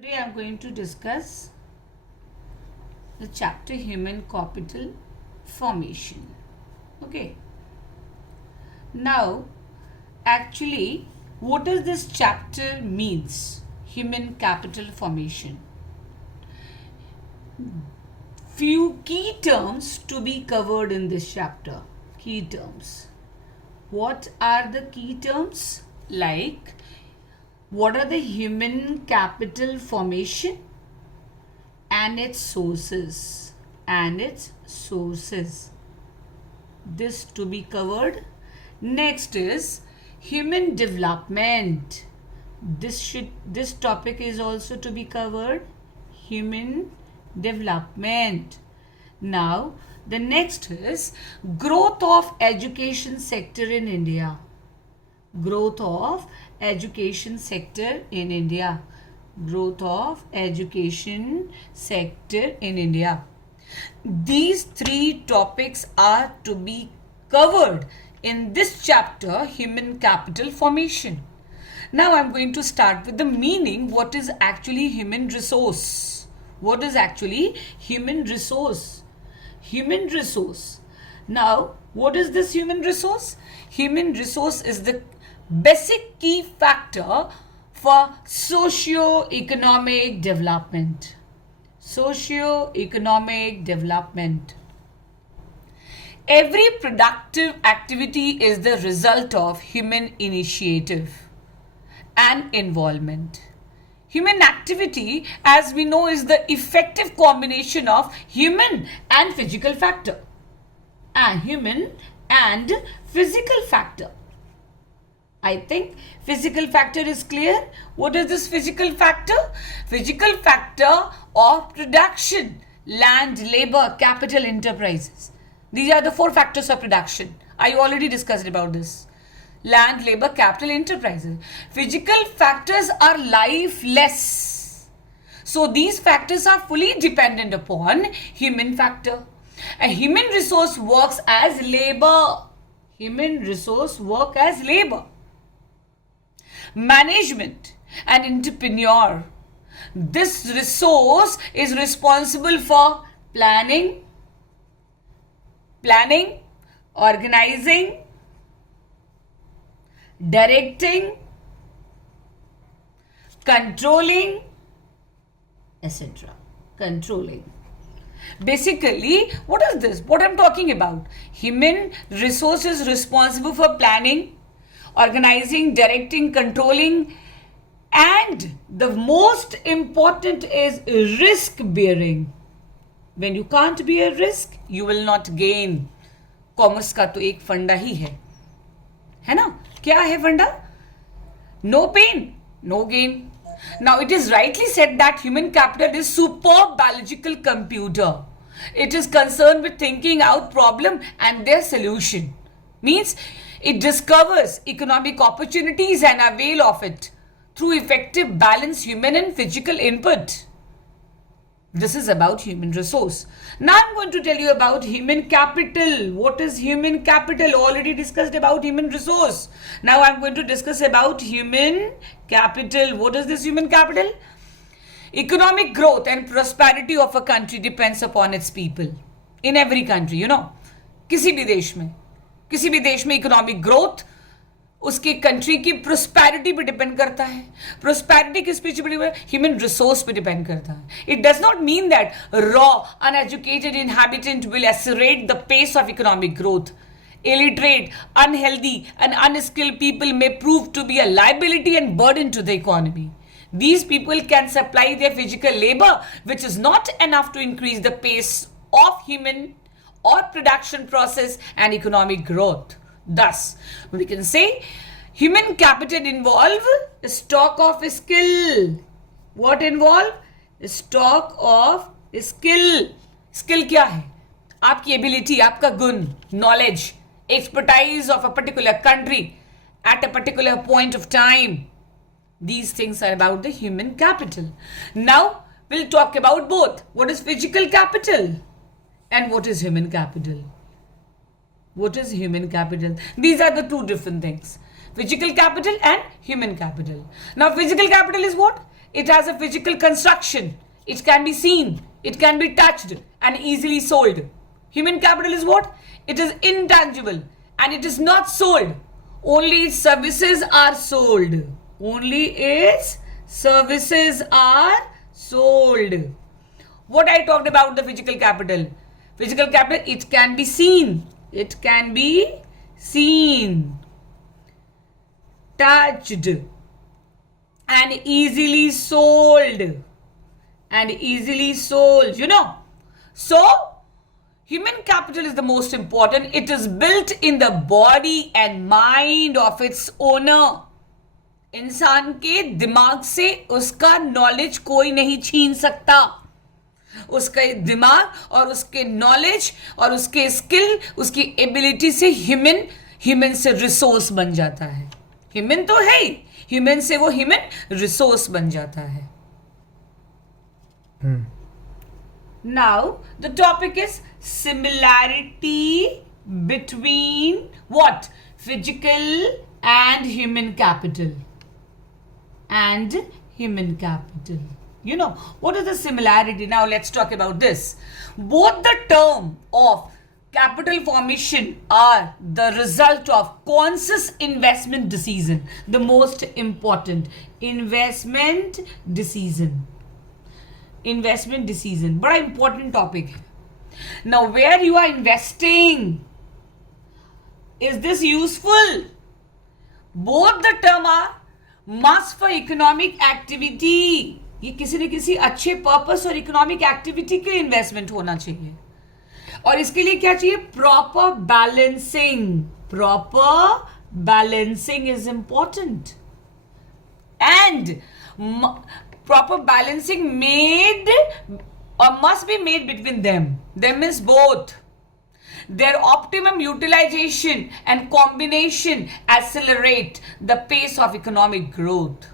Today I am going to discuss the chapter Human Capital Formation. Okay. Now, actually, what does this chapter means? Human Capital Formation. Few key terms to be covered in this chapter. Key terms. What are the key terms? Like, what are the human capital formation and its sources? This to be covered. Next is human development. This topic is also to be covered. Human development. Now the next is growth of education sector in India. Growth of education sector in India. Growth of education sector in India. These three topics are to be covered in this chapter, Human Capital Formation. Now I'm going to start with the meaning. What is actually human resource? What is actually human resource? Human resource. Now, what is this human resource? Human resource is the basic key factor for socio-economic development. Socio-economic development. Every productive activity is the result of human initiative and involvement. Human activity, as we know, is the effective combination of human and physical factor. Human and physical factor. I think physical factor is clear. What is this physical factor? Physical factor of production, land, labor, capital, enterprises. These are the four factors of production. I already discussed about this. Land, labor, capital, enterprises. Physical factors are lifeless. So these factors are fully dependent upon human factor. A human resource works as labor. Human resource work as labor. Management and entrepreneur. This resource is responsible for planning, organizing, directing, controlling, etc. Controlling. Basically, what is this? What I'm talking about? Human resource is responsible for planning, organizing, directing, controlling, and the most important is risk bearing. When you can't bear risk, you will not gain. Commerce का तो एक फंडा ही है ना? क्या है फंडा? No pain, no gain. Now it is rightly said that human capital is superb biological computer. It is concerned with thinking out problem and their solution. Means it discovers economic opportunities and avail of it through effective balance human and physical input. This is about human resource. Now I'm going to tell you about human capital. What is human capital? Already discussed about human resource. Now I'm going to discuss about human capital. What is this human capital? Economic growth and prosperity of a country depends upon its people. In every country, you know. किसी भी देश में economic growth उसके country की prosperity पे depend करता है. Prosperity किस पे डिपेंड करता है? ह्यूमन रिसोर्स पे डिपेंड करता है. It does not mean that raw uneducated inhabitant will accelerate the pace of economic growth. Illiterate, unhealthy and unskilled people may prove to be a liability and burden to the economy. These people can supply their physical labor, which is not enough to increase the pace of human or production process and economic growth. Thus, we can say human capital involve stock of skill. What involve? Stock of skill. Skill क्या है? आपकी ability, आपका गुण, knowledge, expertise of a particular country at a particular point of time. These things are about the human capital. Now, we'll talk about both. What is physical capital and what is human capital? What is human capital? These are the two different things. Physical capital and human capital. Now, physical capital is what? It has a physical construction. It can be seen. It can be touched and easily sold. Human capital is what? It is intangible and it is not sold. Only its services are sold. Only its services are sold. What I talked about the physical capital. Physical capital, it can be seen. It can be seen, touched, and easily sold. And easily sold, you know. So, human capital is the most important. It is built in the body and mind of its owner. इंसान के दिमाग से उसका knowledge कोई नहीं छीन सकता. उसका दिमाग और उसके नॉलेज और उसके स्किल, उसकी एबिलिटी से ह्यूमन से रिसोर्स बन जाता है. ह्यूमन तो है ही, ह्यूमन से वो ह्यूमन रिसोर्स बन जाता है. Now the topic is similarity between what? Physical and human capital. And human capital. You know, what is the similarity? Now let's talk about this. Both the term of capital formation are the result of conscious investment decision. The most important investment decision. Investment decision. Bada important topic. Now where you are investing, is this useful? Both the term are must for economic activity. ये किसी न किसी अच्छे purpose और economic activity के investment होना चाहिए. और इसके लिए क्या चाहिए? Proper balancing. Proper balancing is important. And proper balancing made or must be made between them. Them is both. Their optimum utilization and combination accelerate the pace of economic growth.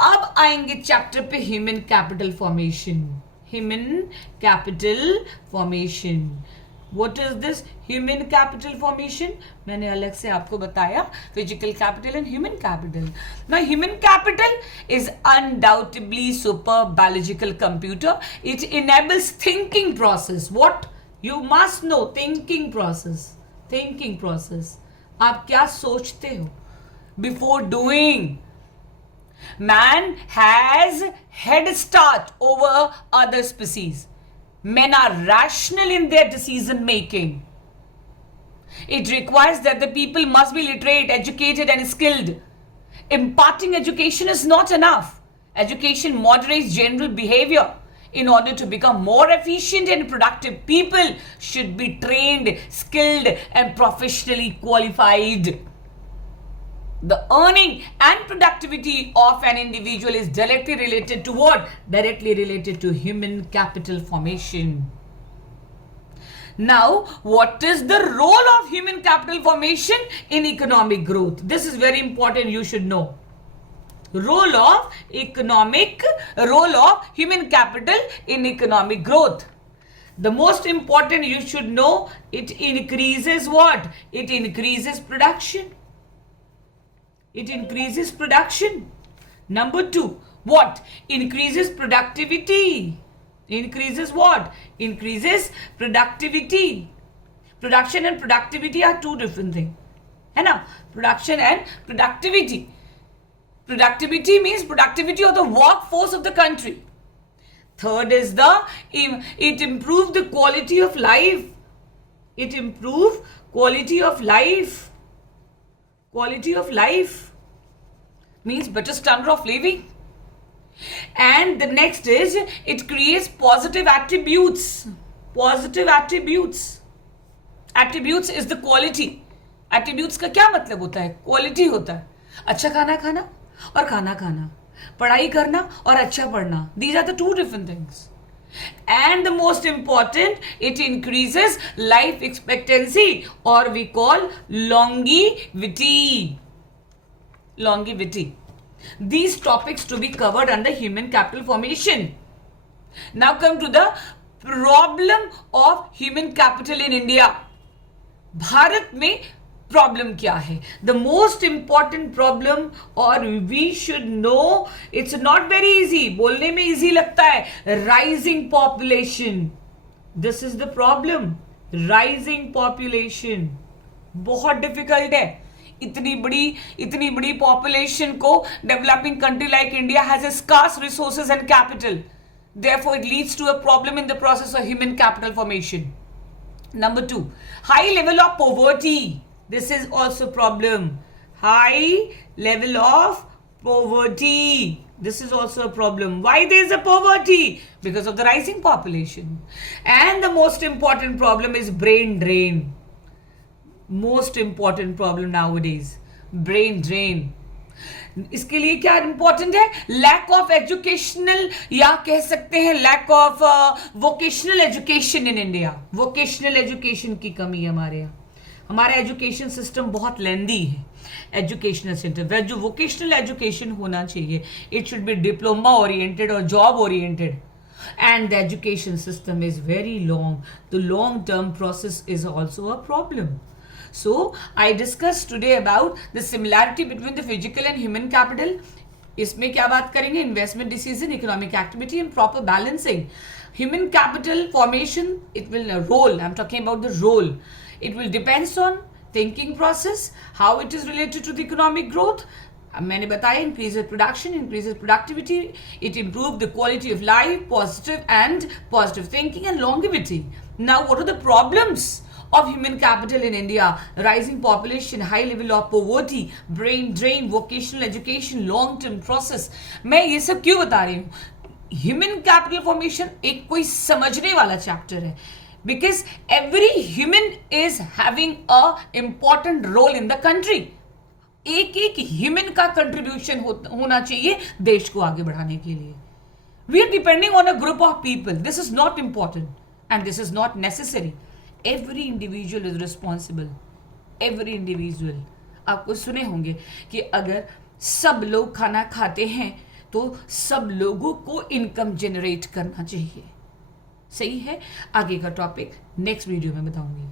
अब आएंगे chapter पे human capital formation. Human capital formation. What is this human capital formation? मैंने अलग से आपको बताया physical capital and human capital. Now human capital is undoubtedly super biological computer. It enables thinking process. What? You must know thinking process. Thinking process. आप क्या सोचते हो before doing? Man has head start over other species. Men are rational in their decision making. It requires that the people must be literate, educated, and skilled. Imparting education is not enough. Education moderates general behavior. In order to become more efficient and productive, people should be trained, skilled, and professionally qualified. The earning and productivity of an individual is directly related to what? Directly related to human capital formation. Now, what is the role of human capital formation in economic growth? This is very important, you should know. Role of human capital in economic growth. The most important, you should know, it increases what? It increases production. It increases production. Number 2, what? Increases productivity. Increases what? Increases productivity. Production and productivity are two different things. है ना? Production and productivity. Productivity means productivity of the workforce of the country. Third is it improves the quality of life. It improves quality of life. Quality of life means better standard of living. And the next is it creates positive attributes. Positive attributes. Attributes is the quality. Attributes का क्या मतलब होता है? Quality होता है. अच्छा खाना खाना और खाना खाना. पढ़ाई करना और अच्छा पढ़ना. These are the two different things. And the most important, it increases life expectancy, or we call longevity. Longevity. These topics to be covered under human capital formation. Now come to the problem of human capital in India. Bharat में problem क्या है? The most important problem, और we should know, it's not very easy, बोलने में easy लगता है, rising population. This is the problem, rising population. बहुत difficult है. इतनी बड़ी पॉपुलेशन को developing country like India has a scarce resources and capital. Therefore, it leads to a problem in the process of human capital formation. Number 2, high level of poverty. This is also a problem. High level of poverty. This is also a problem. Why there is a poverty? Because of the rising population. And the most important problem is brain drain. Most important problem nowadays. Brain drain. इसके लिए क्या important है? Lack of educational, या कह सकते हैं lack of vocational education in India. Vocational education की कमी है हमारे यहाँ. हमारा एजुकेशन सिस्टम बहुत लेंदी है. एजुकेशनल सेंटर जो वोकेशनल एजुकेशन होना चाहिए, it should be diploma oriented और job oriented. And the education system is very long. The long-term process is also a problem. So, I discussed today about the similarity between the physical and human capital. इसमें क्या बात करेंगे? Investment decision, economic activity and proper balancing. Human capital formation, it will role. I'm talking about the role. It will depends on thinking process, how it is related to the economic growth. मैंने बताया, increases production, increases productivity, it improves the quality of life, positive thinking and longevity. Now, what are the problems of human capital in India? Rising population, high level of poverty, brain drain, vocational education, long-term process. मैं ये सब क्यों बता रही हूँ? Human capital formation एक कोई समझने वाला चैप्टर है, because every human is having a important role in the country. एक ह्यूमन का कंट्रीब्यूशन होना चाहिए देश को आगे बढ़ाने के लिए. We are depending on a group of people. This is not important and this is not necessary. Every individual is responsible. Every individual. आपको सुने होंगे कि अगर सब लोग खाना खाते हैं तो सब लोगों को इनकम जनरेट करना चाहिए. सही है. आगे का टॉपिक नेक्स्ट वीडियो में बताऊंगी.